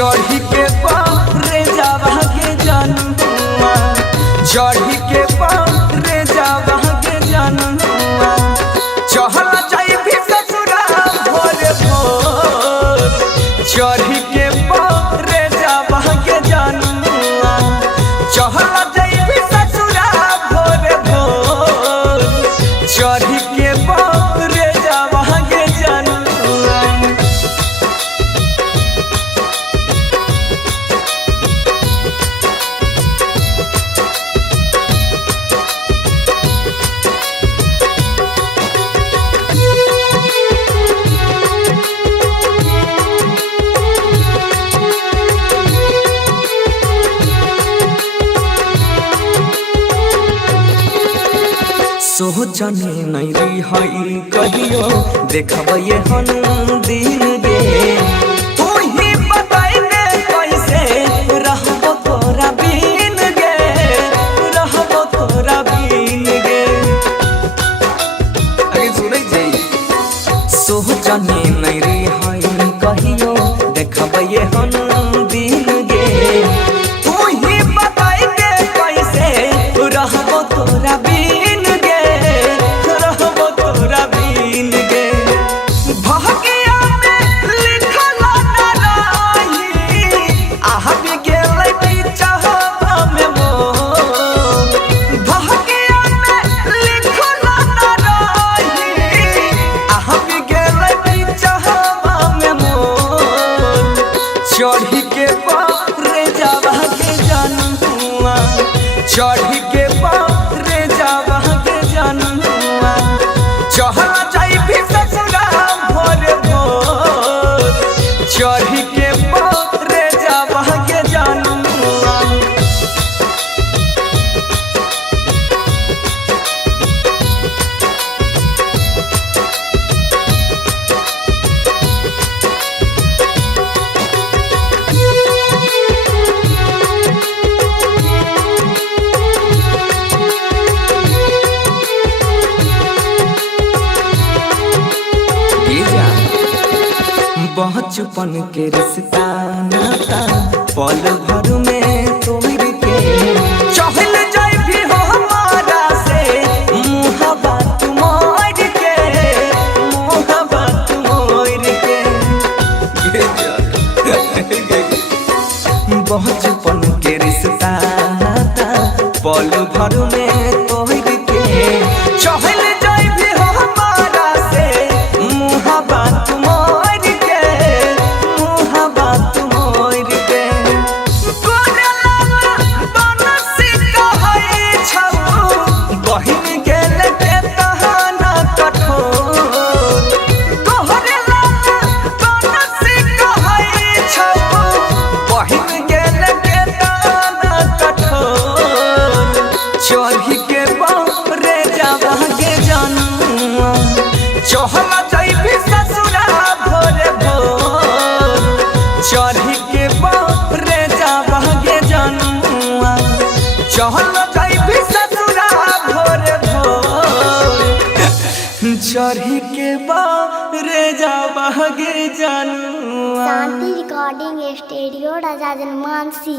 चढ़ी के पारे जावा के जनुआ, चढ़ी के पारे जावा के जनुआ, चहल जाई भी ससुरा भोर भोर। चढ़ी के पारे जावा के जनुआ, चहल जाई भी ससुरा भोर भोर। चढ़ी के पारे जावा के जनुआ। सोचने नहीं रही हई कहियो देखबे हन दिन गे। तू ही बताई दे कैसे रहबो तोरा बिन गे, रहबो तोरा बिन गे। आगे सुनै छै। सोचने नहीं रही हई कहियो देखबे हन दिन गे। तू ही बताई दे कैसे रहबो तोरा बिन चढ़ी के पारे जावा के जनुआ, चढ़ी के पारे जावा के जनुआ, चहल जाई भी ससुरा भोर भोर। चढ़ी के पारे जावा के जनुआ। बचपन के रिश्ता नाता पल भर में तोड़ के चहल जाई भी हो हमारा से मुहब्बत मोड़ के, मुहब्बत मोड़ के। बचपन के रिश्ता नाता पल भर में तोड़ के चहल जाई भी हो हमारा से मुहब्बत चढ़ी के पारे जावा के जनुआ, चहल जाई भी ससुरा भोर भोर। चढ़ी के पारे जावा के जनुआ, चहल जाई भी ससुरा भोर भोर। चढ़ी के पारे जावा के जनुआ। शांति रिकॉर्डिंग स्टूडियो राजा जनमानसी।